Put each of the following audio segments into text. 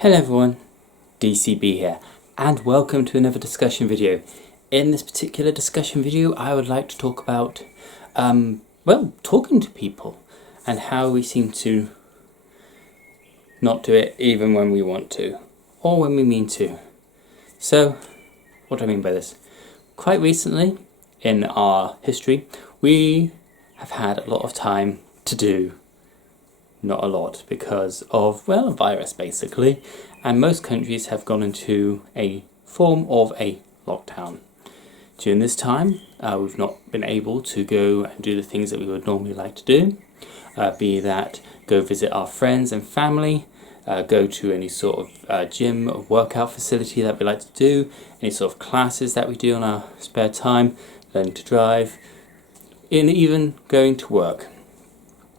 Hello everyone, DCB here, and welcome to another discussion video. In this particular discussion video, I would like to talk about, talking to people and how we seem to not do it even when we want to, or when we mean to. So, what do I mean by this? Quite recently, in our history, we have had a lot of time to do not a lot because of, a virus basically, and most countries have gone into a form of a lockdown. During this time, we've not been able to go and do the things that we would normally like to do, be that go visit our friends and family, go to any sort of gym or workout facility that we like to do, any sort of classes that we do in our spare time, learning to drive, and even going to work.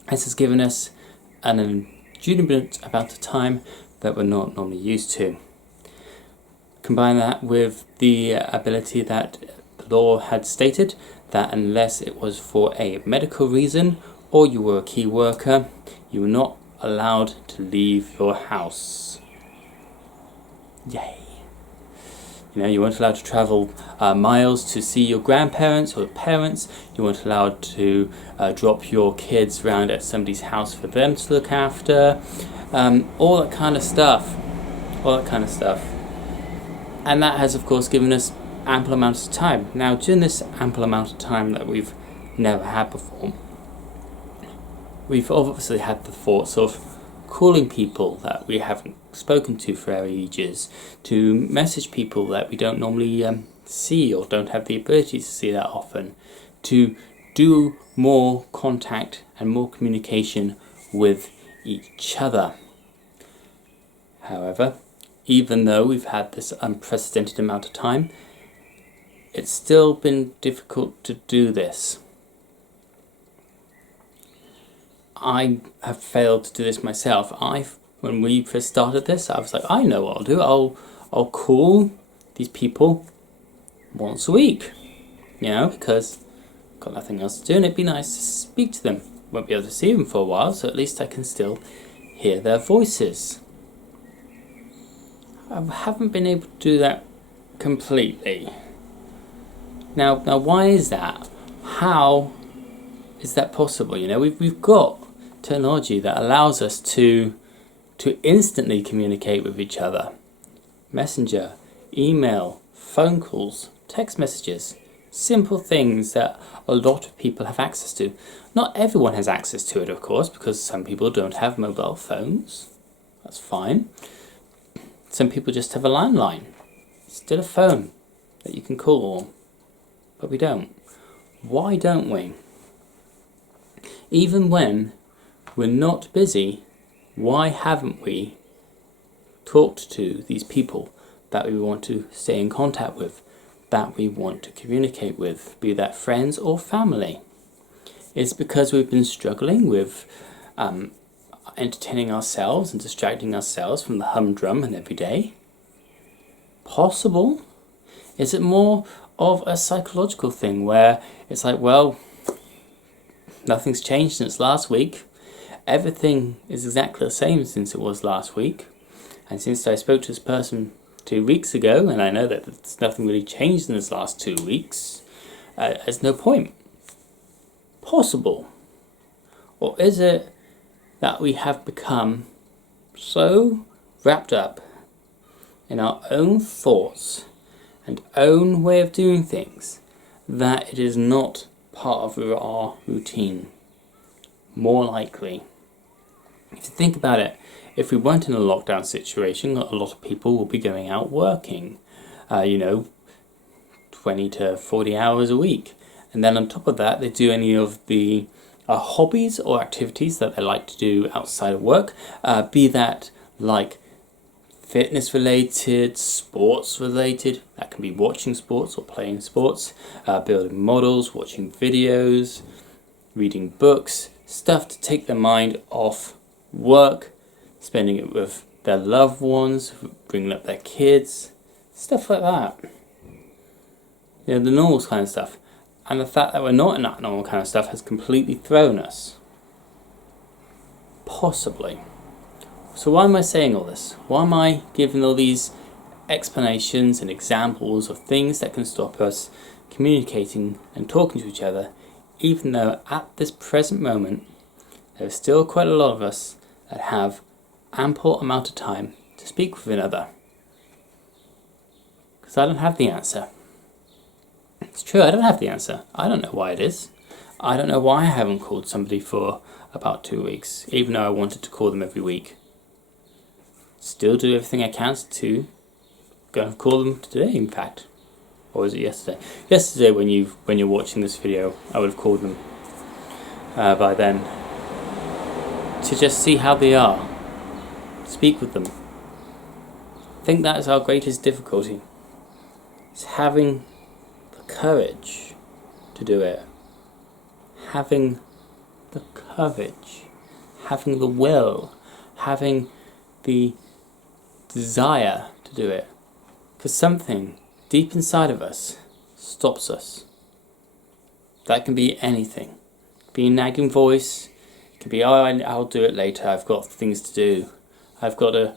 This has given us an inordinate amount of time that we're not normally used to. Combine that with the ability that the law had stated that unless it was for a medical reason or you were a key worker, you were not allowed to leave your house. Yay! You weren't allowed to travel miles to see your grandparents or parents. You weren't allowed to drop your kids around at somebody's house for them to look after. All that kind of stuff. And that has, of course, given us ample amounts of time. Now, during this ample amount of time that we've never had before, we've obviously had the thoughts of calling people that we haven't spoken to for ages, to message people that we don't normally see or don't have the ability to see that often, to do more contact and more communication with each other. However, even though we've had this unprecedented amount of time, it's still been difficult to do this. I have failed to do this myself. When we first started this, I was like, I know what I'll do. I'll call these people once a week, because I've got nothing else to do, and it'd be nice to speak to them. Won't be able to see them for a while, so at least I can still hear their voices. I haven't been able to do that completely. Now, why is that? How is that possible? We've got technology that allows us to instantly communicate with each other. Messenger, email, phone calls, text messages, simple things that a lot of people have access to. Not everyone has access to it, of course, because some people don't have mobile phones. That's fine. Some people just have a landline. Still a phone that you can call, but we don't. Why don't we? Even when we're not busy, why haven't we talked to these people that we want to stay in contact with, that we want to communicate with, be that friends or family? It's because we've been struggling with entertaining ourselves and distracting ourselves from the humdrum and everyday? Possible? Is it more of a psychological thing where it's like, nothing's changed since last week. Everything is exactly the same since it was last week. And since I spoke to this person 2 weeks ago, and I know that there's nothing really changed in this last 2 weeks, there's no point. Possible. Or is it that we have become so wrapped up in our own thoughts and own way of doing things that it is not part of our routine? More likely. If you think about it, if we weren't in a lockdown situation, a lot of people will be going out working, 20 to 40 hours a week. And then on top of that, they do any of the hobbies or activities that they like to do outside of work, be that like fitness related, sports related. That can be watching sports or playing sports, building models, watching videos, reading books, stuff to take their mind off work, spending it with their loved ones, bringing up their kids, stuff like that. The normal kind of stuff. And the fact that we're not in that normal kind of stuff has completely thrown us. Possibly. So why am I saying all this? Why am I giving all these explanations and examples of things that can stop us communicating and talking to each other, even though at this present moment there are still quite a lot of us that have ample amount of time to speak with another? Because I don't have the answer. It's true, I don't have the answer. I don't know why it is. I don't know why I haven't called somebody for about 2 weeks, even though I wanted to call them every week. Still do everything I can to go call them today, in fact. Or was it yesterday? Yesterday, when you're watching this video, I would have called them by then to just see how they are, speak with them. I think that is our greatest difficulty. It's having the courage to do it. Having the courage, having the will, having the desire to do it. Because something deep inside of us stops us. That can be anything. It can be a nagging voice. It can be, oh, I'll do it later. I've got things to do. I've got to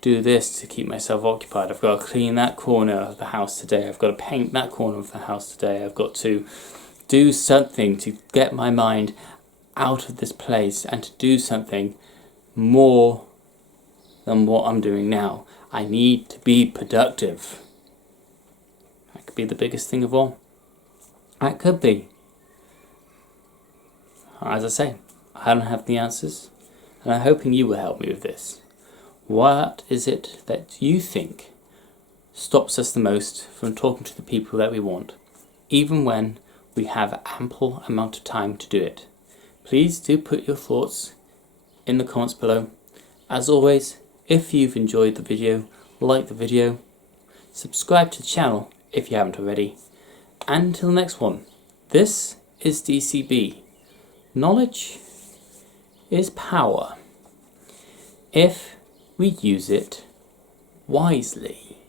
do this to keep myself occupied. I've got to clean that corner of the house today. I've got to paint that corner of the house today. I've got to do something to get my mind out of this place and to do something more than what I'm doing now. I need to be productive. That could be the biggest thing of all. That could be. As I say, I don't have the answers, and I'm hoping you will help me with this. What is it that you think stops us the most from talking to the people that we want, even when we have ample amount of time to do it? Please do put your thoughts in the comments below. As always, if you've enjoyed the video, like the video, subscribe to the channel if you haven't already. And until the next one, this is DCB. Knowledge is power if we use it wisely.